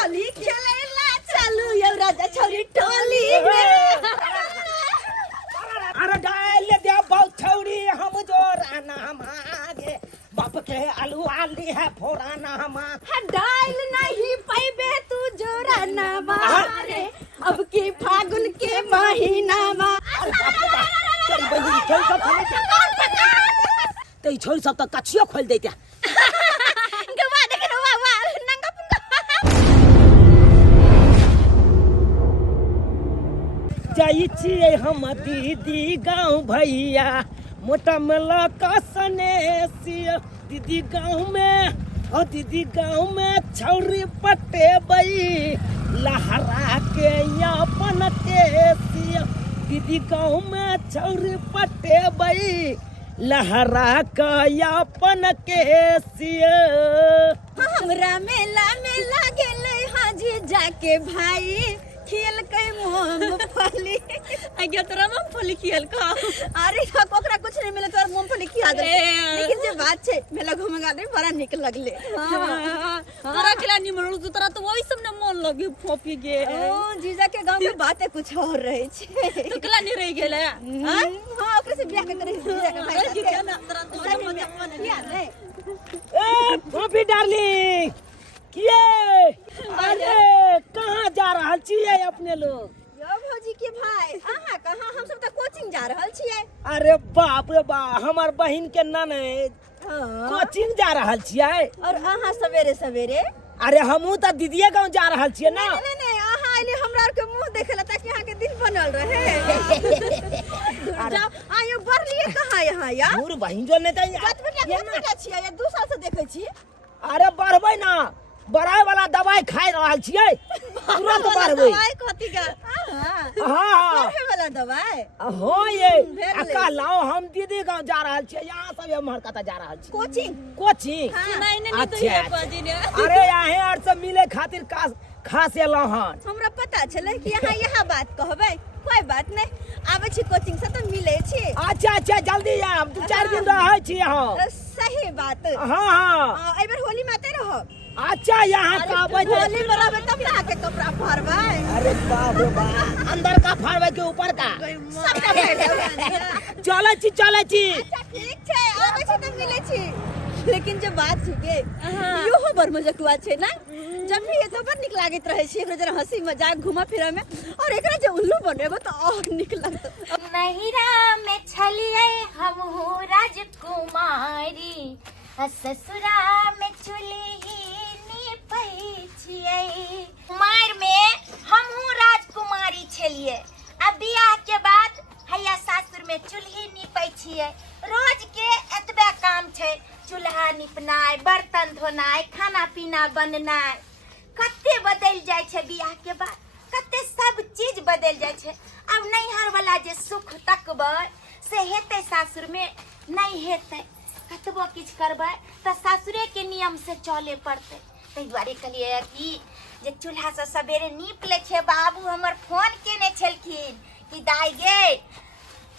होली खेलेला चलू यो राजा छोरी टोली अरे डाल दे बहुत छौरी हम जोराना मागे बाप के आलू आली है फोराना मा डाल नहीं पैबे तू जोराना मारे अब की फागुन के महीना मा ते छोरी सब त कछियो खोल देता गवा देख रे वाह नंगा पुंगा जाई छिए हम दीदी गाँव भैया मोटा मला कसने सिया दीदी गाँव में और दीदी गाँव में छौरी पटे बई लहरा के अपन के सिया दीदी गाँव में छौरी पटे बई लहरा का अपन के सिया हमरा मेला में लागेले हाजी जाके भाई खेल के मूंगफली आगे तोरा मूंगफली खेल का अरे ओकरा कुछ नहीं मिले तोरा मूंगफली खिया दे लेकिन जे बात छे मेला घूमेगा नहीं बड़ा निक लगले तोरा खिला नहीं मनल तो तोरा तो वही सब ने मन लगे फोफी गे ओ जीजा के गांव में बातें कुछ और रहे छे तो कला नहीं रह गेले हां ओकरे से बियाह के करे जीजा के भाई के ना तोरा तो मन किया नहीं ए कॉफी डार्लिंग किए अरे कहाँ जा रहल छिए अपने लोग यो भौजी के भाई अहाँ कहाँ हम सब त कोचिंग जा रहल छिए अरे बाप रे बा हमर बहिन के ननद कोचिंग जा रहल छिए और अहाँ सवेरे सवेरे अरे हमहू त दीदीए गाँव जा रहल छिए ना नहीं अहाँ आइले हमरा आर के मुंह देखेला ताकि अहाँ के दिन बनल रहे जाओ आयो बढ़लिए कहाँ यहाँ या दूर बहिन जो नहीं त बेटा छिए या 2 साल से देखै छी अरे बढ़बै ना बड़ाई वाला दवाई खाई रहल छिए तुरंत बढ़बै दवाई कथि का हां हां बढ़े वाला दवाई हो ये अक्का लाओ हम दीदी गाँव जा रहल छिए यहाँ सब हमर कता जा रहल छी कोचिंग नहीं नहीं तो ये बाजी ने अरे यहाँ और सब मिले खातिर खास एलौ हन हमरा पता छले कि यहाँ बात कहबै कोई बात नहीं आबै छी कोचिंग से तो मिले छी अच्छा जल्दी आब 2-4 दिन रहै छी यहाँ सही बात हां एहि बेर होली में आते रहो अच्छा यहाँ का होली में रहबै तब ना के कपड़ा भरबै अरे बाप रे बाप अंदर का फाड़बै के ऊपर का सबका पहले चलै छी अच्छा ठीक छै आबै छी त मिले छी लेकिन जो बात छिके यो हो बर मजकुआ छे ना जब भी ये तो बड़ निक लागत रहे छी एकरा जरा हंसी मजाक घुमा फिरा में और एकरा जे उल्लू बनेबो तो और निक लागत नहिरा में छलिए हम हो राजकुमारी ससुरा में चुल्ही निपै छियै कुमार में हम हो राजकुमारी छलिए अब बियाह के बाद हैया सासुर में चुल्ही निपै छियै रोज के एतबे काम छै चूल्हा निपनाय बर्तन धोनाय खाना पीना बननाय कते बदल जाय छै बियाह के बाद कते सब चीज बदल जाय छै अब नैहर वाला जे सुख तकबै से हेतै सासुर में नहीं हेतै कतबो किछ करबै त सासुरे के नियम से चले पड़तै तै दुआरे कहलिए कि जे चूल्हा से सवेरे नीप ले छै बाबू हमर फोन केने छलखिन कि दाई गे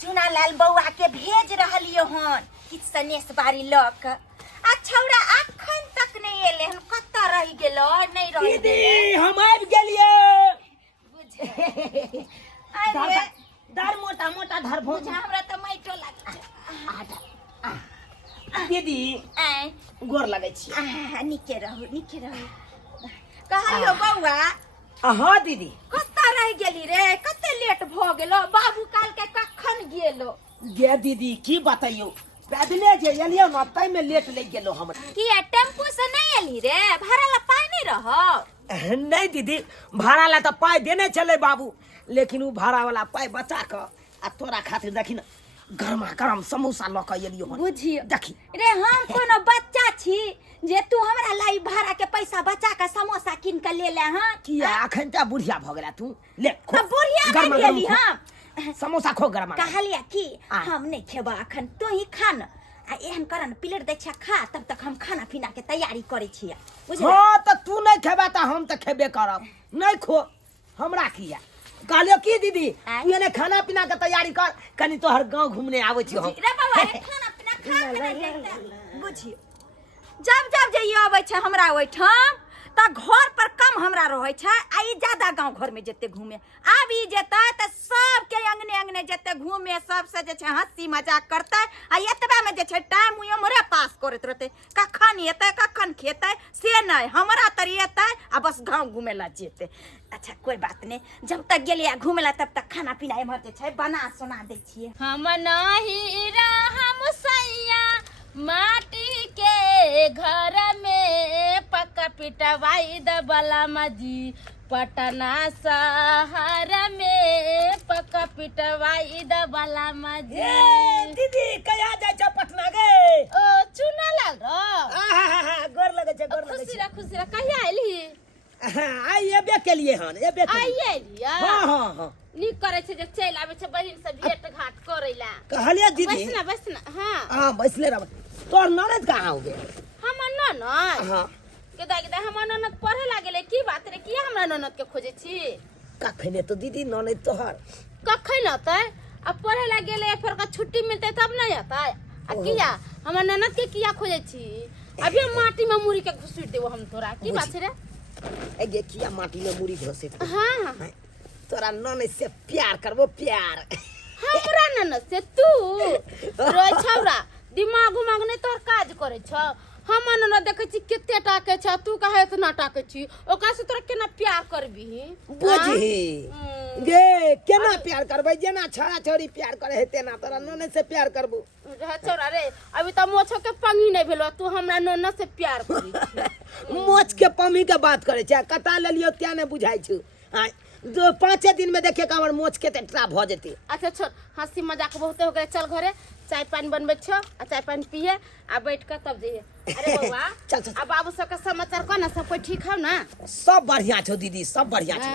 चूना लाल बौआ के भेज रहलियो हन किछ सनेस बारी ल क आ छौरा अखन तक नहीं एले हन कत्ता रहि गेलो नहीं रहि दीदी हम आबि गेलिए अरे दर मोटा धर भोज हमरा त माइटो लागै दीदी आय गोर लगै छी निके रहू कहलियो बौआ हाँ दीदी कत्ता रह गेली रे कते लेट भ गेलो बाबू काल के कखन गेलो गे दीदी की बताइयो पैदले जे एलियो न तै में लेट लग गेलो हमरा किया टेम्पू से नहीं एली रे भाड़ा ला पाई नहीं रहो नहीं दीदी भाड़ा ला तो पाई देने चले बाबू लेकिन उ भाड़ा वाला पाई बचा क आ तोरा खातिर देखी न गरमा गरम समोसा ल क एलियो हन बुझियो देखी रे हम कोनो बच्चा छी जे तू हमरा लाई भाड़ा के पैसा बचा के समोसा किन के ले ले हां किया अखन त बुढ़िया भ गेला तू ले खो बुढ़िया गरमा नहीं गरम गेली खो। हम समोसा खो गरमा कहलिया कि आ। हम नहीं खेबा अखन तो ही खान आ एहन करन प्लेट दै छै खा तब तक हम खाना पीना के तैयारी करै छियै बुझलियै हाँ त तू नहीं खेबा त हम त खेबे करब नहीं खो हमरा किया कहलियो की दीदी आय। तू ने खाना पीना के तैयारी कर कनी तोहर गांव घूमने आवे छी हम रे बाबा रे खाना पीना खा के नहीं जाइता बुझियो जब जब जइयो आबै छै हमरा ओइठाम त त घर पर कम हमरा रहे छै आ ई ज्यादा गांव घर में जेते घूमे। अब ई जेते त सब के अंगने अंगने जेते घूमे, सबसे जे छै हंसी मजाक करते आ एतबा में जे छै टाइम हमरे पास करत रहते। कखन एते कखन खेते से नहीं, हमरा तरी एते आ बस गांव घूमे ला जेते। अच्छा कोई बात नहीं, जब तक गेलिए घूमे ला तब तक खाना पीना एमहर जे छै बना सुना दे छिए। हम नहीं रहम सैया माटी के घर में पक्का पिटवाई दबला मजी पटना शहर में पक्का पिटवाई दबला मजी। दीदी कया जाय छ पटना गे? ओ चुना लाल रो आहा गोर लगे छ, गोर लगे छ। खुशी रह कहिया आइली? आई एबे के लिए हन, एबे के लिए। आइए लिया हां हां हां नी करे छे जे चल आवे छे बहिन से भेंट घाट करैला। कहलिए दीदी बसना हां हां बैसले रह। तोर ननद कहां हो गे? हमर ननद हां केदा हमर ननद पढ़े लागले की बात रे, किया हमरा ननद के खोजे छी? कखने तो दीदी ननद तोहर कखन अतै? अब पढ़े लागले फिर का छुट्टी मिलते तब नहीं अतै। आ किया हमर ननद के किया खोजे छी? अभी हम माटी में मुड़ी के घुसुर देबो हम तोरा, की बात रे? ए गे किया माटी में मुड़ी घोसे? हां तोरा ननद से प्यार करबो, प्यार। हमरा ननद से तू रो छौरा दिमाग उमाग नहीं तोर काज करे छ। हम ननद देखे छी केते टाके छ, तू कहे इतना टाके छी, ओकरा से तोरा केना प्यार करबी? बुझी गे केना प्यार करबै? जेना छोरा छोरी प्यार करे है तेना तोरा ननद से प्यार करबो। रह छौरा रे, अभी त मोछो के पंगी नहीं भेलो, तू हमरा ननद से प्यार करी छी। मोच के पमी के बात करे छ, कटा लेलियो त्या ने बुझाई छु। जो 5 दिन में देखे के हमर मोच के तेट्रा भ जेते। अच्छा छोड़, हंसी मजाक बहुते हो गए, चल घरे चाय पानी बनबे छ आ चाय पानी पिए आ बैठ के तब जइए। अरे बउआ चल चल। अब बाबू सब के समाचार को ना, सब कोई ठीक हो ना? सब बढ़िया छौ दीदी, सब बढ़िया छौ।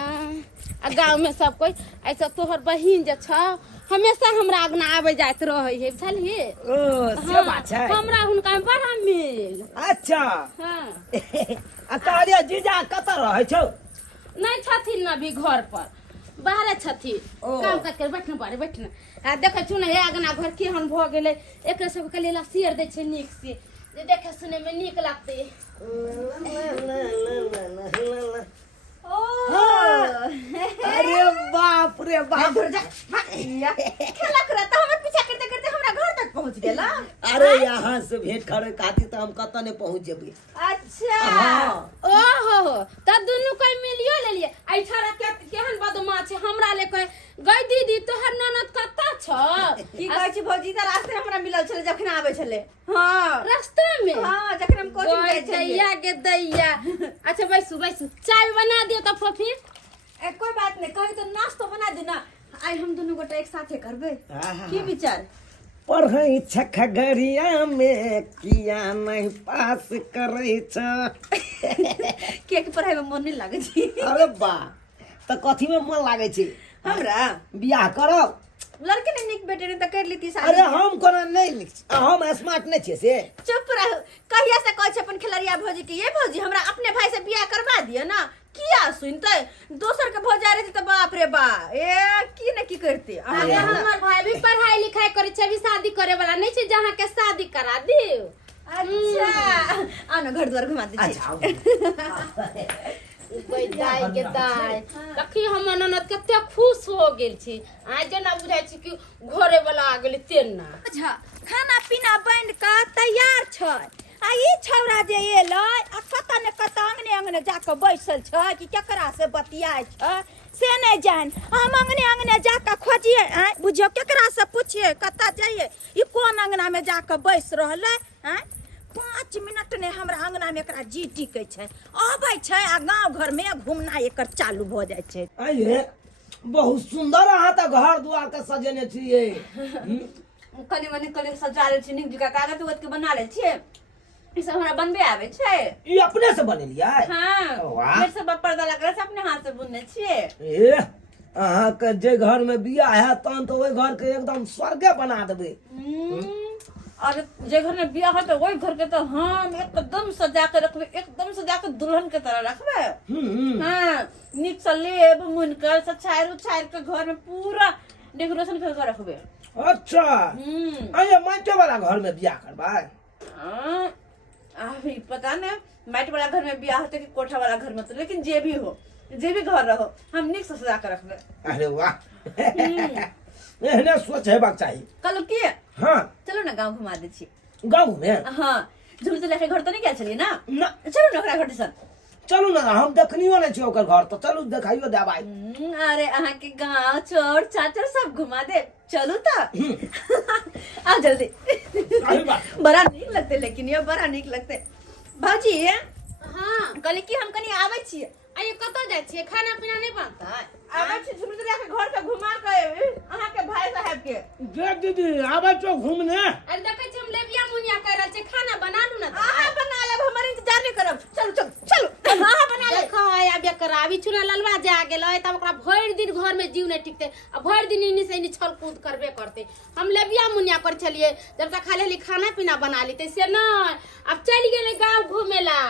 आ गांव में सब कोई ऐसा तोहर बहिन जे छ हमेशा हमरा आगना आवे जात रहे है, बुझलिए? ओ से बात छै। हमरा हुनका में बड़ा मिल। अच्छा हां आ कहलिए जीजा कत रहे छौ? नहीं छथिन ना अभी घर पर, बाहर छथिन काम काज कर। बैठना बारे बैठना। आ देखे छु ना हे आगना घर केहन भ गेले, एकरे सब के लेला शेर दे छै नीक से, जे देखे सुने में नीक लागते। अरे बाप रे बाप। खेला करता हमर पीछा करते करते हमरा घर तक पहुंच गेला। अरे यहाँ से भेंट करे खातिर तो हम कत ने पहुंच जेबे। अच्छा ओहो त दुनु कोई मिलियो ले लिए। आई छोरा के केहन बदमाश है, हमरा ले कहे गई दीदी तोहर ननद कत्ता छ? की कहै छी भौजी त रास्ते हमरा मिलल छले जखन आबै छले। हां रास्ता में? हां जखन हम कोचिंग गए छलिए। दैया गे दैया। अच्छा बैसू बैसू, चाय बना दियो त फफी। कोई बात नहीं, कभी तो नाश्ता बना देना। आई हम दोनों गोटे एक साथे करबे, की विचार? पढ़ै छ खगड़िया में किया नहीं पास करे छ? के पढ़ाई में मन नहीं लागे छी? अरे बा त कथी में मन लागे छी? हमरा बियाह करब? लड़के ने निक बेटे ने त कर लेती शादी। अरे हम कोना नहीं लिख, हम स्मार्ट नहीं छे से। चुप रह, कहिया से कहै छै अपन खिलरिया भौजी के ये भौजी हमरा अपने भाई से बियाह करवा दिया ना। किया सुनते दोसर के भौजा रही त बाप रे बा ए की न की करते। अरे हमर भाई भी पढ़ाई लिखाई करे छै, अभी शादी करे वाला नहीं छै, जहां के शादी करा दियो। अच्छा आना घर द्वार घुमा दे छी। अच्छा कोई दाई के दाई कखी हमर ननद कते खुश हो गेल छी। आज जना बुझाई छी कि घरे वाला आ गेल तेना। अच्छा खाना पीना बन का तैयार छै। आ ई छौरा जे एलै आ कत ने कत अंगने अंगने जाके बैसल छै कि केकरा से बतियाय छै से नहीं जान। हम अंगने अंगने जाके खोजिए, बुझियो केकरा से पूछिए कत जाइए, ई कोन अंगना में जाके बैस रहले। 5 मिनट ने हमरा अंगना में एकरा जी टिकै छै, आबै छै आ गांव घर में घूमना एकर चालू भ जाय छै। अये बहुत सुंदर अहाँ त घर दुआर के सजेने छियै। कनी मनी कली सजा ले छी, नीक जका कागज उगज के बना ले छी। ई सब हमरा बनबे आवे छै। ई अपने से बनेलियै? हां वाह। मेरे सब पर्दा लगा से अपने हाथ से बुनने छिए। ए अहाँ के जे घर में बियाह है तहन तो ओइ घर के एकदम स्वर्गे बना देबे। और जे घर में बियाह है तो वही घर के तो हम एकदम सजा के रखबे, एकदम सजा के दुल्हन के तरह रखबे। हां नीक से लेब मुन कर सछायर उछायर के घर में पूरा डेकोरेशन करके रखबे। अच्छा अये माटे वाला घर में बियाह करबै? अभी पता नहीं माइट वाला घर में बियाह होते कि कोठा वाला घर में तो, लेकिन जे भी हो, जे भी घर रहो, हम निक से सजा कर रखले। अरे वाह एहने सोच हेबाक चाही। कल किए हाँ चलो ना गांव घुमा दे छी। गाँव में हाँ झुम से लेके घर तो नहीं गया चलिए ना, ना चलो ना ओकरा घर दिसन। चलू ना हम देखनियो नहीं छी ओकर घर, तो चलू देखाइयो दे भाई। अरे अहाँ के गांव चोर चाचर सब घुमा दे, चलू तो आओ जल्दी। अरे वाह बड़ा नीक लगते, लेकिन ये बड़ा नीक लगते। भाजी हाँ कहली कि हम कनी आवे छिए। अरे कतौ जाइ छियै, खाना पीना नहीं बनता है? आवे छी झुमरी के घर पे घुमा के अहाँ के भाई साहब के। जे दीदी आवे तो घूमने। अरे देखे छी हम लेबिया मुनिया कर रहल छी, खाना बना लू ना। अहाँ बना लेब, हमारे इंतजार नहीं करब। चलो चलो चलो अहाँ बना ले। देखो अब करावी चुना ललवा जा गेलै तब ओकरा भरि दिन घर में जीव नहीं टिकते, अब भरि दिन इन्हीं से इन्हीं छल कूद करबे करते। हम लेबिया मुनिया कर चलिए, जब तक खाली खाना पीना बना ली से ना। अब चल गेले गांव घूमेला,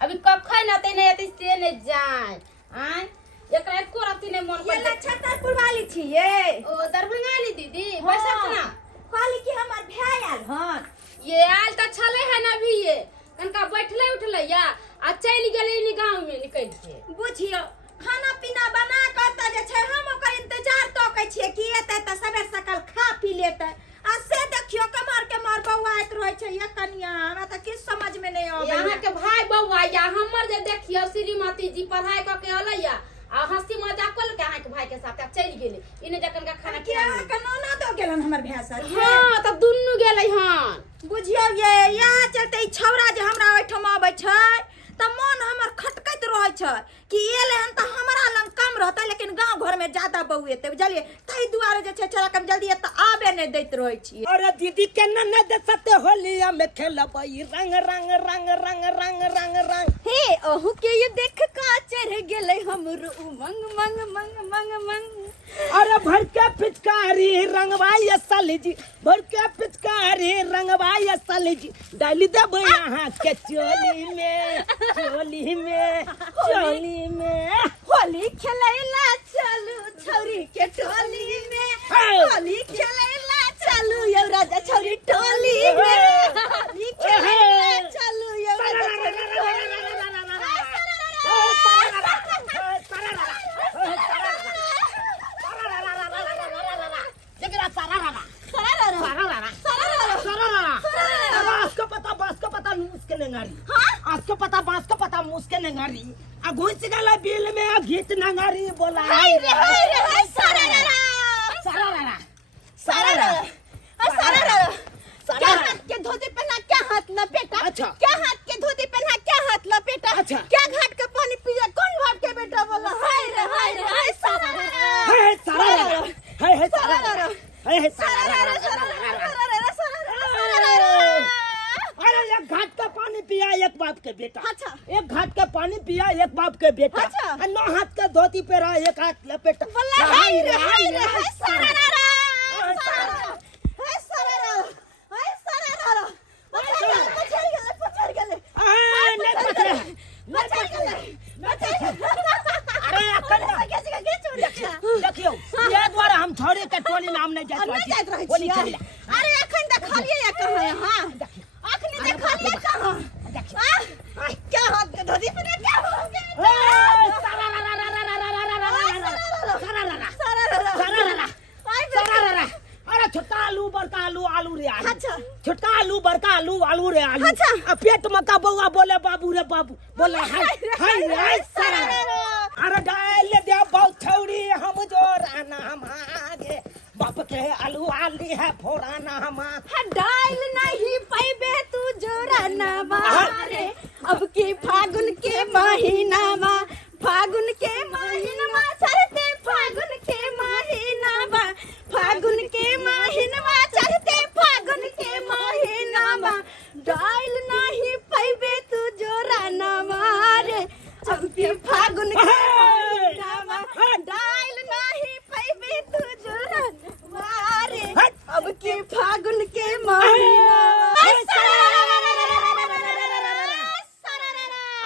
अभी कखन आते नहीं आते से नहीं जाए। आय एकरा एको राती नहीं मन ये छतरपुर वाली छी ये। ओ दरभंगा ली दीदी हाँ। बैसक ना कहली कि हमर भाई आल हन। ये आयल तो छले है ना भी, ये कनका बैठले उठले या आ चल गेले नी गांव में निकल के। बुझियो खाना पीना बना के त जे छै हम ओकर इंतजार तो कै छिए कि एते त सबेर सकाल खा पी लेते। आ से देखियो कमर के मार बौआइत रहै छै ये कनिया, हमरा त किछ समझ में नहीं आबै। यहाँ के भाई बउआ या हमर जे देखियो श्रीमती जी पढ़ाई क के अलैया आ हंसी मजाक कल के अहाँ के भाई के साथ चल गेले इने जकन का खाना कि अहाँ के नाना दो गेलन हमर भैंसा। हां त दुन्नु गेलै हन। बुझियो ये यहाँ चलते ई छौरा जे हमरा ओइठम आबै छै त मन हमर खटकैत रहै छै कि एले हन त हमरा लंग कम रहतै, लेकिन गांव घर में ज्यादा बउएते बुझलिए। तै दुआरे जे छै छोरा कम जल्दी त आबे नहीं दैत रहै छी। अरे दीदी केना न दे सकते होलिया में खेलबई रंग रंग रंग रंग रंग रंग रंग। हे ओहु के ये देख का चढ़ गेलै हमरो उमंग मंग मंग मंग मंग। अरे भर के पिचकारी रंगवाई साली जी, भर के पिचकारी रंगवाई साली जी, डाली देबै अहाँ के चोली में चोली में चोली में। होली खेलैला चलू छौरी के टोली में, होली खेलैला चलू यौ राजा छौरी टोली में, होली खेलैला चलू यौ राजा छौरी टोली में। मुस्के नंगारी आ घुस गला बिल में गीत नंगारी बोला। हाय रे सारा क्या हाथ के धोती पहना, क्या हाथ लपेटा। अच्छा। क्या हाथ के धोती पहना, क्या हाथ लपेटा। अच्छा। क्या घाट के पानी पिया, कौन घाट के बेटा बोला। हाय रे सारा है सारा है सारा है सारा। अरे एक घाट का पानी पिया एक बाप के बेटा। अच्छा। एक घाट का पानी पिया एक बाप के बेटा। अच्छा। और 9 हाथ का धोती पहना एक हाथ लपेटा। हाय रे सारा देखियो ये द्वारा हम छोड़े के टोली में हम नहीं जात रही छी। अरे अखन देखलिए या कहां है। हां अखनी देखलिए कहां। क्या हाथ के धोती पे क्या हो गया। अरे छोटा आलू बड़का आलू आलू रे आलू। अच्छा। छोटा आलू बड़का आलू आलू रे आलू। अच्छा। अब पेट में का बउआ बोले बाबू रे बाबू बोले हाय सारा। अरे डाल दे बहुत छौरी हम जो राना हमारे बाप के आलू आली है फोड़ाना हमारे। डाल नहीं पैबे तू जोराना मारे, अब की फागुन के महीना मा, फागुन के महीना चढ़ते, फागुन के महीना मा, फागुन के महीना चढ़ते, फागुन के महीना मा। डाल नहीं पैबे तू जोराना मारे, अब की फागुन के महीना मा, डाल नहीं पैबे तू जोराना मारे, अब की फागुन के महीना।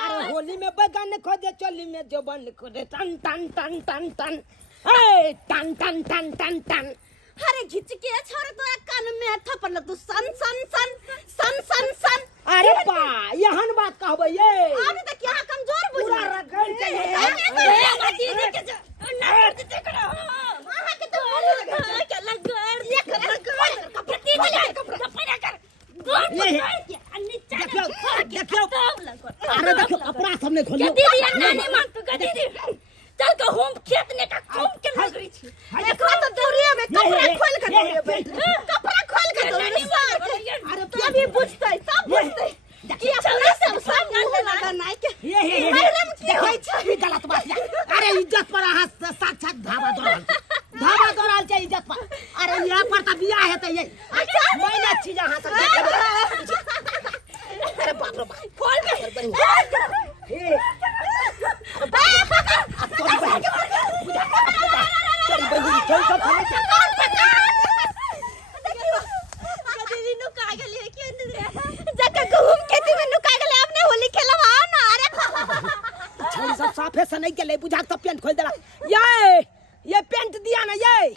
अरे होली में बगान खोदे चोली में जबन खोदे टन टन टन टन टन टन टन टन टन टन। अरे घिच के छोड़ तो कान में थपड़ तू सन सन सन सन सन सन। अरे बा यहन बात कहबै ये अभी तक यहाँ कमजोर बुझा पूरा रगड़ के देखियो अरे देखियो कपड़ा सबने खोलियो चल के हम खेत ने का खूब के नगरी छी एकरा तो दौरिया में कपड़ा खोल के दौरिया कपड़ा खोल के दौरिया अरे तू अभी बुझतै सब बुझतै कि अपना सब गंदे लगा नहीं के ये मैडम की होय छै ई गलत बात है। अरे इज्जत पर अहाँ साक्षात धावा दौड़ल छै इज्जत पर। अरे यहाँ पर तो बियाह हेतै ये अच्छा मैंने चीज अहाँ सब अरे बाप रे बाप खोल के हे सब साफे से नहीं के बुझा तो पेंट खोल देला ये पेंट दिया ना ये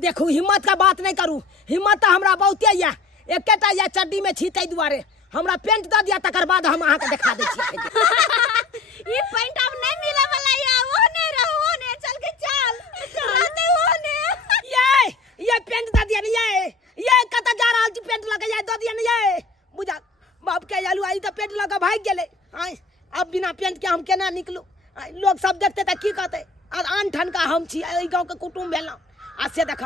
देखो हिम्मत का बात नहीं करू हिम्मत तो हमरा बहुते या एकेटा या चड्डी में छी तै दुआरे हमरा पेंट द दिया तकर बाद हम अहाँ के दिखा दै छी ई पेंट अब नहीं मिले वाला या वो ने रहो ने चल के चल चलते वो ने ये पेंट द दिया ना ये कता जा रहल छी पेंट लगा या द दिया ना ये बुझा बाप के आलू आई तो पेंट लगा भाग गेले आय अब बिना पेंट के हम केना निकलू लोग सब देखते त की कहते आन ठन का हम छी एई गांव के कुटुंब भेलौ आ से देख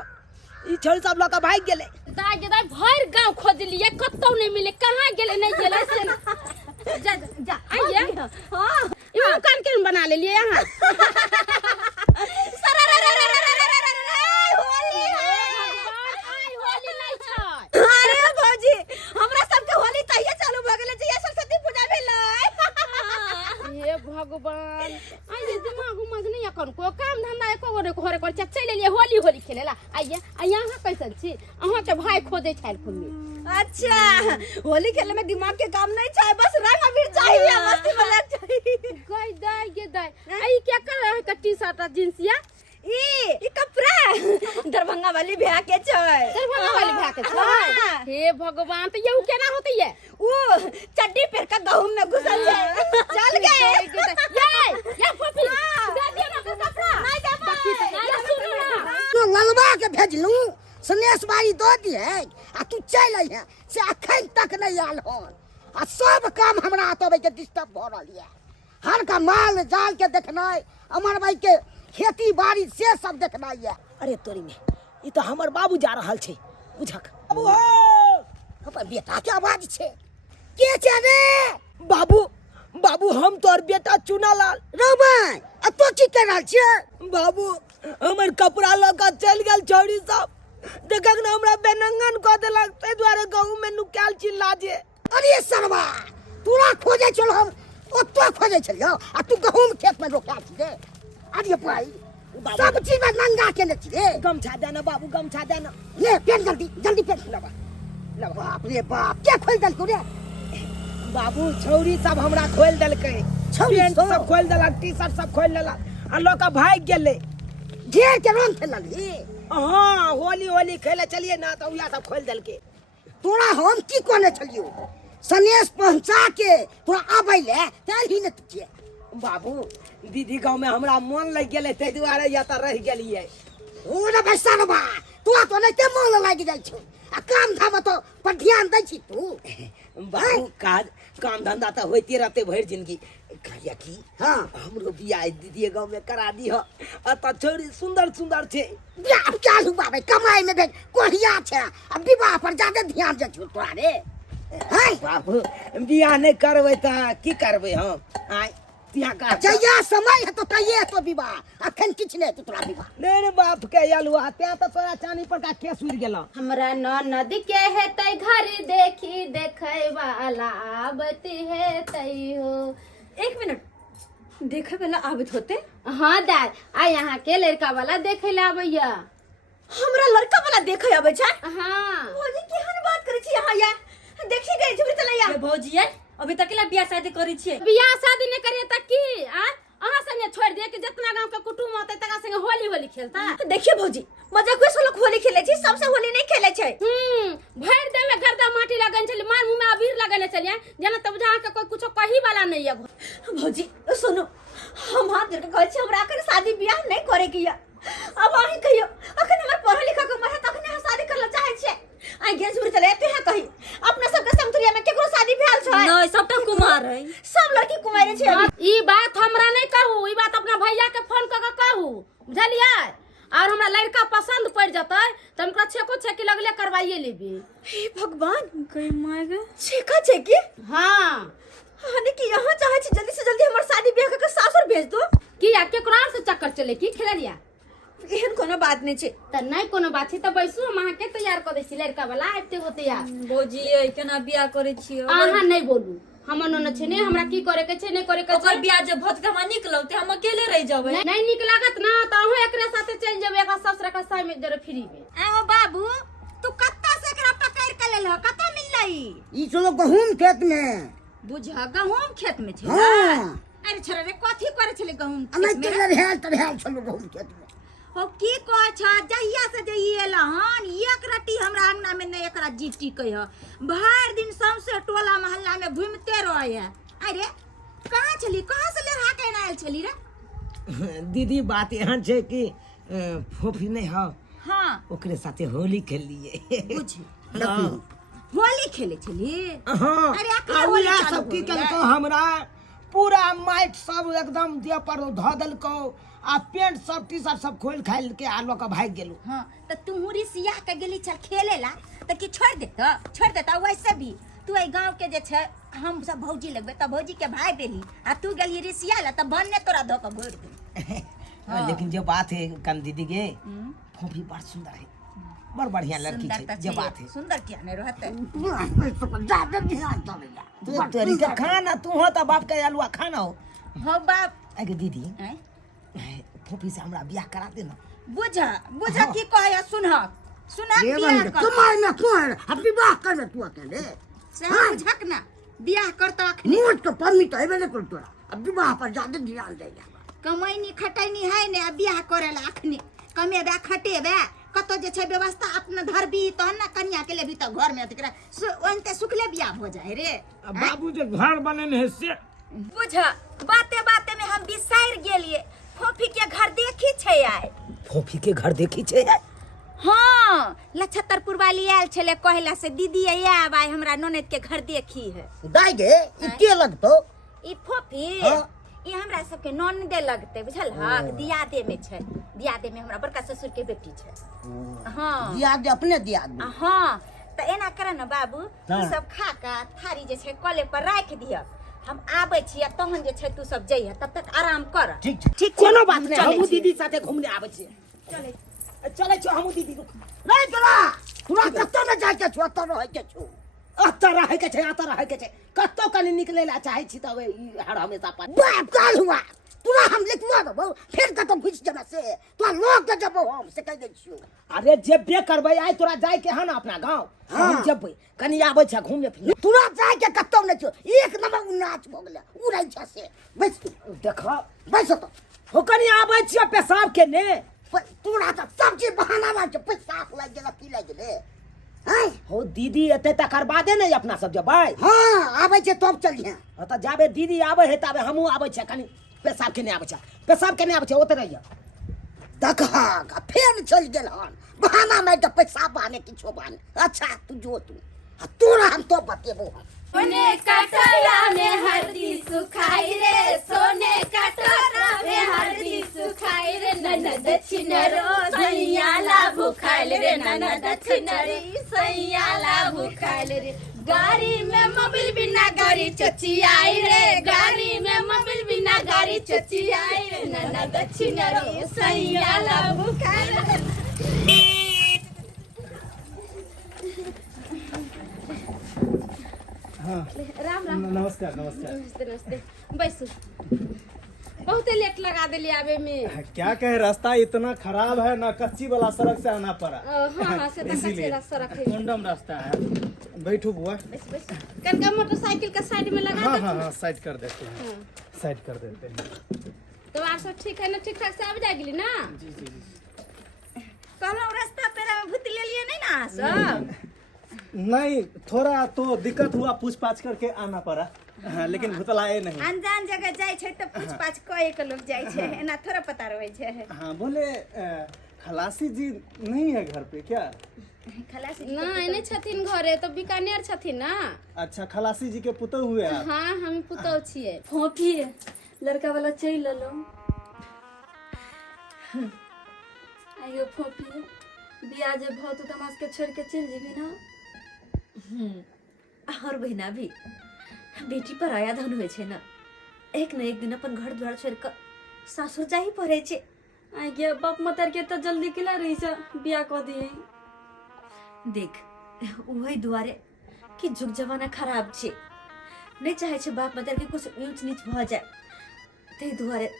ई छोड़ सब लोग भाग गेले दाई भर गांव खोज लिए कतौ नहीं मिले कहां गेले नहीं गेले से जा जा आइए हां ई कान के बना ले लिए यहां अरे भौजी हमरा सबके होली तहिया चालू भ गेलै जे सरस्वती पूजा भेलै हे भगवान आइए दिमाग उमग नहीं अकन को काम धंधा एको गोरे घरे कर चल लिए होली खेलेला आइए यहाँ कैसन छी अहाँ के भाई खोदे छाल फूल में अच्छा होली खेले में दिमाग के काम नहीं चाहिए बस रंग अबीर चाहिए मस्ती मजाक चाहिए गई दाई गे दाई आई क्या कर रहे का टी-शर्ट और जींसिया ई कपड़ा दरभंगा वाली भैया के छै दरभंगा वाली भैया के छै हे भगवान तो ये केना होते ये वो चड्डी पहन के गहूम में घुसल छै चल गए ये पपी दे दिया ना कपड़ा नहीं दे सुनो ना तो ललवा के भेजलू सनेश बारी दो दिए आ तू चल आई से अखन तक नहीं आल हन आ सब काम हमरा आतबे के डिस्टर्ब भ रहल है हर का माल जाल के देखनाय अमर भाई के खेती बाड़ी से सब देखनाय है अरे तोरी में ई तो हमर बाबू जा रहल छै बुझक बाबू हो हमर बेटा के आवाज छै के छै रे बाबू बाबू हम तोर बेटा चुनालाल रौबन आ तो की कर रहल छै बाबू हमर कपड़ा लगा चल गेल छौरी सब देखक न हमरा बेनंगन क देलक तै दुआरे गांव में नुकाल छी लाजे अरे सरवा तोरा खोजे चल हम ओतो खोजे छलियो आ तू गहूम खेत में रोका छी रे अरे भाई सब चीज में नंगा के न छी रे गमछा देना बाबू गमछा देना ले पेन जल्दी पेन लबा बाप रे बाप के खोल दल तू रे बाबू छौरी सब हमरा खोल देलकै छौरी सब खोल देलक टी-शर्ट सब खोल देलक आ लोग भाग गेले ढेर के रंग खेलली हां होली खेले चलिए ना तो या सब खोल देलके तोरा हम की कोने छलियो सनेश पहुंचा के तोरा आबै ले तही न तुझे बाबू दीदी गांव में हमरा मन लग गेले तै दुआरे या त रह गेलिए ओ रे बैसानबा तू तो नहीं के मन लग जाय छ आ काम धाम तो पर ध्यान दै छी तू बाबू काम धंधा तो होते रहते भर जिंदगी कहिया की हां हमरो बियाह दीदी गांव में करा दी हो आ त छोरी सुंदर छे बियाह क्या हुआ भाई कमाई में भेज कोहिया छे अब विवाह पर ज्यादा ध्यान दे छ तोरा रे हां बाबू बियाह नहीं करबै त की करबै हम आय तिया का जया समय है तो कहिए तो विवाह अखन किछ नहीं तो तोरा विवाह नहीं रे बाप के अलुआ ते तो तोरा चानी पर का केस उड़ गेलो हमरा ननद के है तै घर देखी देखै वाला आवत है तै हो एक मिनट देखे वाला आबित होते हां दाई आ यहाँ के लड़का वाला देखे ला आबैया हमरा लड़का वाला देखे आबै छै हां भौजी केहन बात करै छी अहाँ या देखी गई छुरी तलैया भौजी अभी तक ला बियाह शादी करै छी बियाह शादी नहीं करिए त की आ अहाँ से दिए कि जितना गांव के कुटुंब होते तका संगे होली होली खेलता। देखिए भौजी मजाक में सब लोग होली खेले छी, सबसे होली नहीं खेले छै। भर दे में गर्दा माटी लगन चली, मार मुंह में अबीर लगने चलिए जना तब जहां के कोई कुछ कही वाला नहीं है। भौजी सुनो, हम हाथ जोड़ के कहै छी हमरा अखन शादी बियाह नहीं करे के या। अब अहीं कहियो अखन हमर पढ़ा लिखा के उम्र है, तखने हम शादी करला चाहे छै। आई गेस उड़ चले ते है कही अपना सब के समतुलिया में केकरो शादी भेल छै? नहीं, सबटा कुमार है, सब लड़की कुमारे छै अभी। ई बात हमरा नहीं कहू, ई बात अपना भैया के फोन क के कहू, बुझलिए? और हमरा लड़का पसंद पड़ जतै त हम ओकरा छेको छेकी लगले करवाइए लेबे। हे भगवान, कई मायगा छेका छेकी? हां, हने कि यहाँ चाहे छी जल्दी से जल्दी हमर शादी ब्याह के सासुर भेज दो। कि या केकरो और से चक्कर चले की खेलरिया? एहन कोनो बात नहीं छै। त नहीं कोनो बात छै त बैसू, हम अहाँ के तैयार क दै छी लड़का वाला आइते हो तैयार। भौजी ए केना बियाह करे छियो? अहाँ नहीं बोलू, हमर न छै ने हमरा की करे के छै नहीं करे के छै। ओकर बियाह जब भत के हमरा निक लगते हम अकेले रह जाबे। नहीं निक लागत ना त अहूं एकरे साथे चल जेबे, एक ससुर के साथ में जरे फ्री में। आओ बाबू, तू कत्ता से एकरा पकड़ के लेल ह? कत्ता मिललै? ई चलो गहूम खेत में। बुझा गहूम खेत में छै? हां। अरे छोरा रे कथी करे छले गहूम खेत अनै में? तेरे भेल त भेल चलो गहूम खेत में। हो की कह छ जहिया से जइएला हन एक रटी हमरा अंगना में नहीं एकरा जीटी कह भर दिन सौंसे टोला मोहल्ला में घूमते रहे है। अरे कहां छली, कहां से लेहा के आयल छली रे? दीदी बात यहाँ छै कि फोफी नहीं हो, हां ओकरे साथे होली खेल लिए। बुझ होली खेले छली? हां। अरे अखन होली होली चालू सब की हो गेलै। कलको हमरा पूरा माइट सब एकदम देह पर ध देलको आ पेंट सब टी शर्ट सब खोल खाइल के आलो का भाग गेलू। हां त तू मुरी सियाह के गेली चल खेलेला त की छोड़ देता वैसे भी तू ए गांव के जे छै हम सब भौजी लगबे त भौजी के भाई देली आ तू गेली रिसियाला त बनने तोरा धो के भोर दे। लेकिन जो बात है कन दीदी के फोफी बड़ सुंदर है, बड़ बढ़िया लड़की है। जो बात है सुंदर क्या नहीं रहते? ज्यादा ध्यान दे तेरी का खाना तू हो त बाप के अलुआ खाना हो। हो बाप अगे दीदी फोफी से हमरा बियाह करा दे ना। बुझा की कहे सुनक बियाह कर तुम्हारे में तू है अब विवाह कर तू अकेले से बुझक ना बियाह करता अखनी मोट तो परमिट है बेले कर तोरा अब विवाह पर ज्यादा ध्यान दे जा। कमाईनी खटैनी है ने बियाह करेला अखनी कमेबे खटेबे कतो जे छै व्यवस्था अपना धरबी तहन ना कन्या के लेबी त घर में तकरा ओनते सुखले बियाह हो जाए रे। बाबू जे घर बनेने है से बुझा बाते बाते में हम बिसार गेलिए फोफी के घर देखी छै आय। फोफी के घर देखी छे? हाँ लछत्तरपुर वाली आयल छले कहला से दीदी आब आय हमरा ननद के घर देखी है। दाई गे ई के लगतो? ई फोफी हाँ। ई हमरा सबके ननदे लगते बुझल हा दियादे में छै, दियादे में हमरा बड़का ससुर के बेटी छै। हाँ दिया दे अपने दिया दे। हाँ त एना करे न बाबू तू हाँ। सब खा का थारी जे छै कले पर राख दिया, हम आबै छियै तहन जे छै तू सब जइहे तब तक आराम कर। ठीक छै ठीक कोनो बात नहीं, चलै हम छी। दीदी साथे घूमने आबै छी। चले छो हम दीदी नहीं तोरा तोरा कत्तो न जाय के छो त रह के छो अत्ता रह के छै अत्ता रह के छै कत्तो कनी निकले ला चाहे छी तब ई हर हमेशा पर बाप काल हुआ तोरा हम लिखवा देबो फिर कतो घुस जमा से तो लोग के जब हम से कह दे छियो। अरे जेबे करबै आइ तोरा जाय के है ना अपना गांव हम जेबै कनी आबै छ घूमे फिरे तोरा जाय के कत्तो न छो एक नंबर नाच भ गेले उड़ै छ से बैस देखो बैस तो हो कनी आबै छ पेशाब के ने तोरा त सब चीज बहाना ला छ पेशाब लग गेला की लग गेले हैं हो दीदी एते तकर बादे नहीं अपना सब जबै। हां आबै छ तब चलिए त जाबे दीदी आबै है तबे हमहु आबै छ कनी पेशाब के नहीं आबै छ पेशाब के नहीं आबै छ ओते रहिया देखा फेर चल गेल हन बहाना में त पेशाब बहाने किछो बहाने। अच्छा तू जो तू तोरा हम तो बतेबो सोने कटोरा में हल्दी सुखाई रे, सोने कटोरा में हल्दी सुखाई रे, ननद छिनरो सैयाला भुखाइल रे, ननद छिनरी सैयाला भुखाइल रे, गाड़ी में मोबिल बिना गाड़ी चचियाई रे, गाड़ी में मोबिल बिना गाड़ी चचियाई रे, ननद छिनरो सैयाला भुखाइल रे। राम राम। नमस्कार। नमस्ते नमस्ते बैसू। बहुत लेट लगा दिली आवे में। क्या कहे रास्ता इतना खराब है ना, कच्ची वाला सड़क से आना पड़ा। हाँ से तो कच्ची रास्ता रखे। कंडम रास्ता है। बैठो बुआ। कनका मोटरसाइकिल का साइड में लगा हाँ, साइड कर देते हैं। साइड कर देते हैं। तो आप सब ठीक है ना, ठीक ठाक से आबि जा गेली ना? जी जी जी। कहलहुँ रास्ता पेरा में भूत ले लिए नहीं ना अहाँ सब? नहीं, थोड़ा तो दिक्कत हुआ, पूछ पाछ करके आना पड़ा। हाँ, लेकिन भुतलाए नहीं। अनजान जगह जाय छै तो पूछ पाछ कए के लोग जाय छै, एना थोड़ा पता रहै छै। हाँ, बोले खलासी जी नहीं है घर पे क्या? खलासी नहीं नहीं छथिन घरे, तो बीकानेर छथिन ना। अच्छा, खलासी जी के पुतौ हुए आप? हाँ हम पुतौ छियै। फोफी लड़का वाला चल लो। आइयो फोफी बियाह जब भौ तो तमाश के छोड़ के चल जेबी ना। और बहिना भी बेटी पर आया धन होइ छै ना, एक न एक दिन अपन घर द्वार छोड़ के सासुर जाही पड़े छै। आई गे बाप मतर के तो जल्दी किला रही छ बियाह क दिए। देख वही दुआरे कि जुग जमाना खराब छै, नहीं चाहे छै बाप मदर के कुछ ऊंच नीच भ जाए, तै दुआरे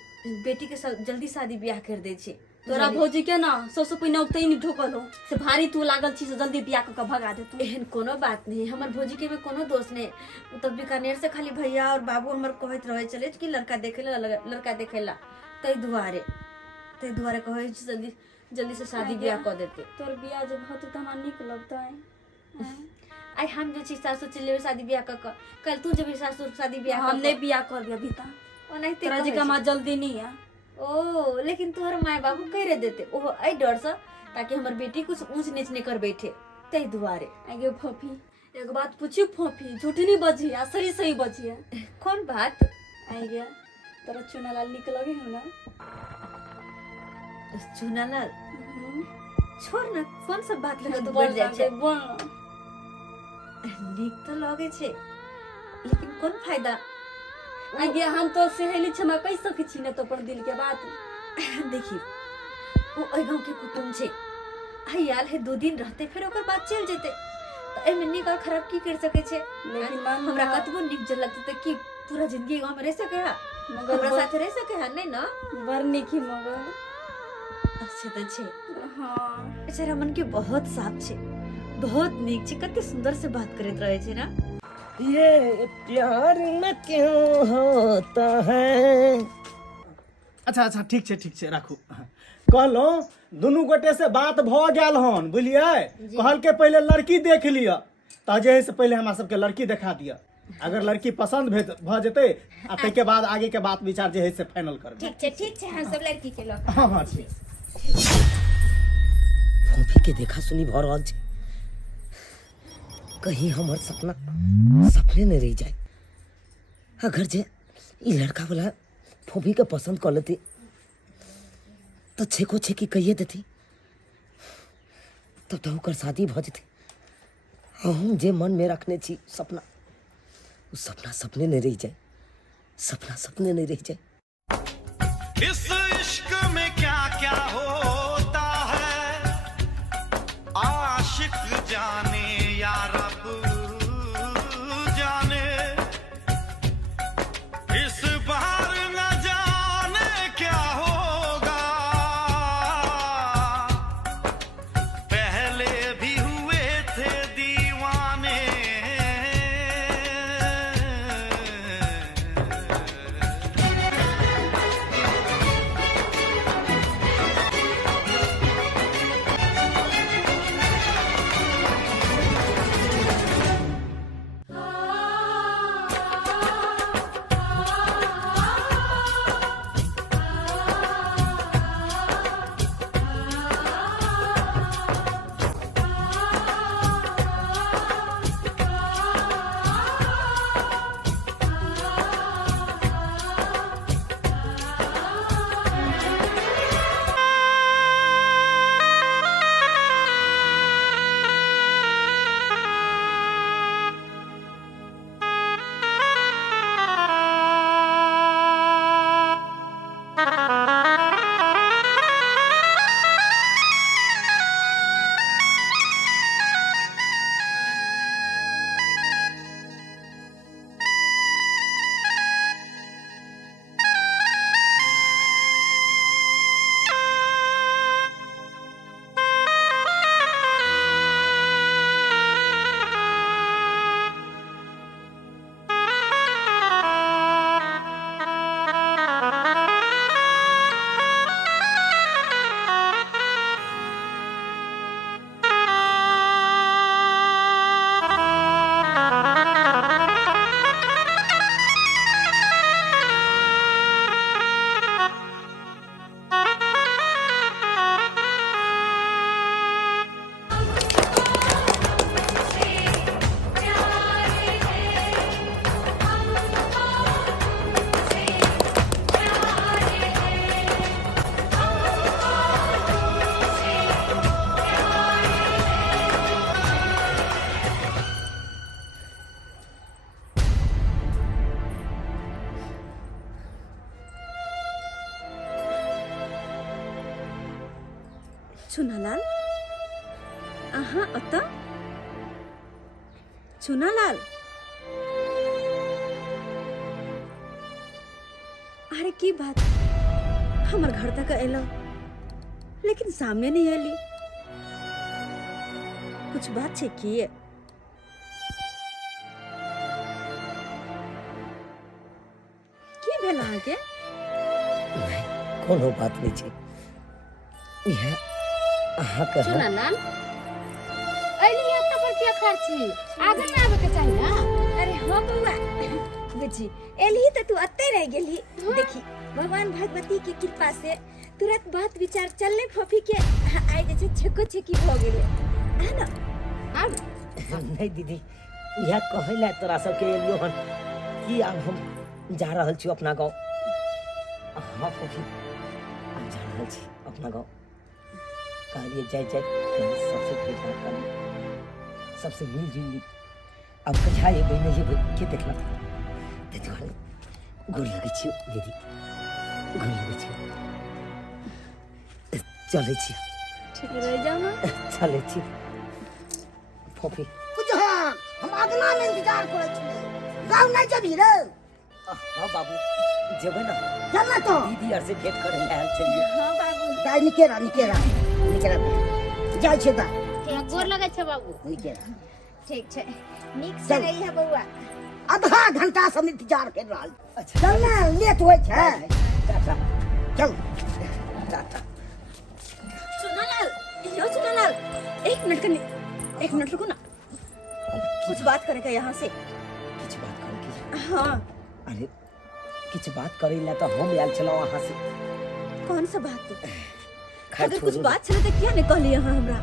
बेटी के जल्दी शादी ब्याह कर दे छै। तोरा भौजी के ना सबसे पहिने उतै नहीं ढोकल हो से भारी तू लागल छी से जल्दी बियाह क भगा दे तू। एहन कोनो बात नहीं, हमर भौजी के में कोनो दोष नहीं। उ तो बीकानेर से खाली भैया और बाबू हमर कहत रहे चले कि लड़का देखेला, लड़का देखेला, तै दुआरे कहै छै जल्दी जल्दी से शादी ब्याह कर देते। तोर बियाह जब भौ तो हमरा नीक लगतै। आई हम जे छी सासुर चले शादी ब्याह क कल तू जब सासुर शादी ब्याह हम नहीं बियाह करबे अभी ता। ओनाहिते तोरा जगह में जल्दी नहीं है। ओ लेकिन तोहर माय बाबू कह रहे देते ओहो आई डर से, ताकि हमर बेटी कुछ ऊंच नीच नहीं कर बैठे, तै दुआरे। आगे फोफी एक बात पूछी फोफी, झूठी नहीं बजी आ सही सही बजी है। कौन बात? आगे तोरा चुनालाल निक लगे हो ना? चुनालाल छोड़ ना, कौन सब बात लगा तो बोल बढ़ जाए छै। बोल नीक तो लगे छै, लेकिन कौन फायदा? आगे हम तो सहेली क्षमा कह सकै छी ने तो अपन दिल के बात। देखी वो ओइ गांव के कुटुम छै, आई आल है 2 दिन रहते फिर ओकर बाद चल जेते, तो ए में नीक और खराब की कर सके छै? लेकिन मान हमरा कतबो नीक जल लगते त की पूरा जिंदगी गांव में रह सके है? हमरा साथ रह सके है नहीं ना? बर निकी मगर अच्छा तो छै। हाँ बेचारा मन के बहुत साफ छै, बहुत नीक छै, कते सुंदर से बात करत रहे छै ना। ये प्यार न क्यों होता है। अच्छा अच्छा, ठीक छै राखू। कहलहुँ दुनू गोटे से बात भ गेल हन, बुझलियै? कहल के पहले लड़की देख लिया, तो जे है से पहले हमरा सबके लड़की देखा दिया। अगर लड़की पसंद भ जेतै आ तै के बाद आगे के बात विचार जे है से फाइनल करबै। ठीक छै, हम सब लड़की के लोग। हाँ हाँ ठीक। फोफी के देखा सुनी भ रहल छै, कहीं हमर सपने नहीं रह जाए। अगर जे ई लड़का वाला फोफी के पसंद कर लेती तो छेको छेकी कहिए देती, तब तो ओकर शादी भ जेती। हम जे मन में रखने छी सपना, वो सपना सपने नहीं रह जाए, सपना सपने नहीं रह जाए। इस इश्क में क्या क्या होता है, आशिक जाने या रब जाने। इस बार न जाने क्या होगा, पहले भी हुए थे दीवाने। चुनालाल अहाँ अत चुनालाल अरे की बात हमर घर तक एलो लेकिन सामने नहीं एली कुछ बात छे की भेल अहाँके कोनो बात नहीं छे यह अहाँ के सुना लाल अली इतना पर क्या खर्ची आगे में आवे के चाहिए ना। अरे हाँ बउआ बुझी एलही तो तू अत्ते रह गेली देखी भगवान भगवती के कृपा से तुरंत बात विचार चलने फफी के आए जैसे छको छकी हो गेले है ना। अब नहीं दीदी यह कहला तोरा सब के एलियो हन कि अब हम जा रहल छी अपना गांव। हाँ फूफी अब जा रहल छी अपना गांव कहलिए जाय सबसे भेंट घाट कर सबसे मिल जुल ली। अब कहिया ये बहन ये के देखला ते दुआरे गोर लगे छी दीदी गोर लगे छी चले छी ठीक रह जाओ ना चले छी फूफी बुझान हम अगला में इंतजार करे छी गांव नहीं जबी रे। हाँ बाबू जेबे ना चलना तो दीदी यार से भेंट करे आयल चलिए। हाँ बाबू गाय निकेरा जाय छे ता गोर लगे छे बाबू निकेरा ठीक छे नीक से चल। रही है बउआ आधा घंटा से इंतजार कर रहल। चल ना लेट होय छे टाटा चल टाटा चुनालाल यो चुनालाल एक मिनट रुको ना कुछ बात करेगा यहाँ से। किछ बात करे की हाँ अरे किछ बात करे ला तो हम आयल चलो वहां से कौन सा बात खैर अगर कुछ छोड़ू। बात चले तो क्या निकल यहाँ हमरा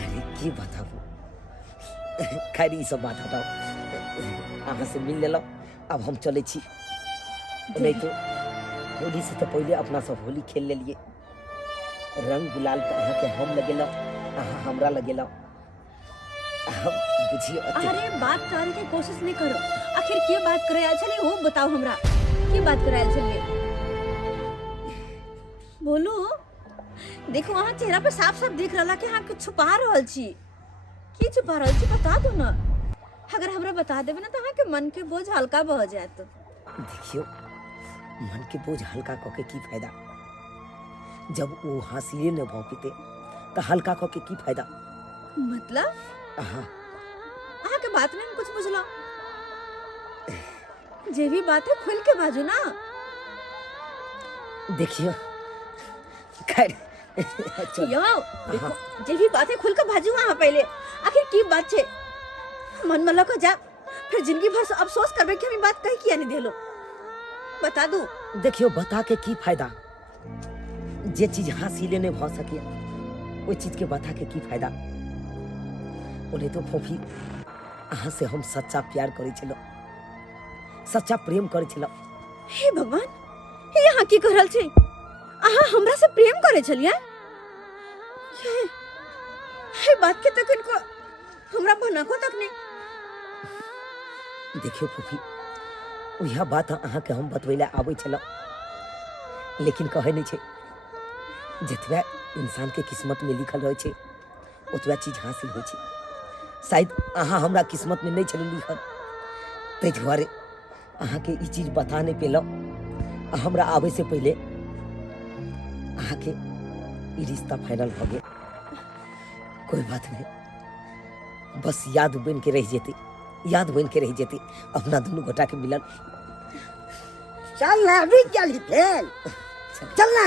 अरे की बताबू खैर ई सब बात हटाओ अहाँ से मिल लेलो अब हम चले छी नहीं तो होली से तो पहले अपना सब होली खेल लेलिए रंग गुलाल तो अहाँ के हम लगेलो अहाँ हमरा लगेलो हम बुझियो अरे बात करे के कोशिश नहीं करो आखिर क्या बात करे आयल छली वो बताओ हमरा की बात करे आयल छली बोलो देखो वहाँ चेहरा पे साफ साफ दिख रहा कि हाँ कुछ छुपा रहल छी की छुपा रहल छी बता दो ना अगर हमरा बता देबे ना तो हाँ के मन के बोझ हल्का बह जात। देखियो मन के बोझ हल्का कके की फायदा जब वो हासिले न भौंकते तो हल्का कके की फायदा। मतलब हाँ अहाँ के बात नहीं कुछ बुझलो जे भी बात है खुल के बाजू ना। देखियो खैर चल यो देखो जे भी बात है खुल के बाजू वहाँ पहले आखिर की बात छे मन में लको जा फिर जिंदगी भर अफसोस करबे कि हम बात कही किया नहीं देलो बता दू। देखियो बता के की फायदा जे चीज हासिले नहीं भ सके वो चीज के बता के की फायदा। बोले तो फूफी अहाँ से हम सच्चा प्यार करे छलो सच्चा प्रेम करे छलो। हे भगवान हे यहाँ की कर रहल छे अहाँ हमरा से प्रेम करे छलिए हे बात के तक इनको हमरा भनको तक नहीं। देखियो फूफी यह बात अहाँ के हम बतवैला आबै छलो लेकिन कहे नहीं छे जतबा इंसान के किस्मत में लिखल रहे छे ओतबा चीज हासिल होय छे। शायद अहाँ हमरा किस्मत में नहीं छल लिखल तै दुआरे अहाँ के ई चीज बता नहीं पेलो। हमरा आवे से पहले अहाँ के ई रिश्ता फाइनल हो गया। कोई बात नहीं बस याद बन के रह जेते अपना दोनों गोटा के मिलन। चल ना अभी चली फेल चल ना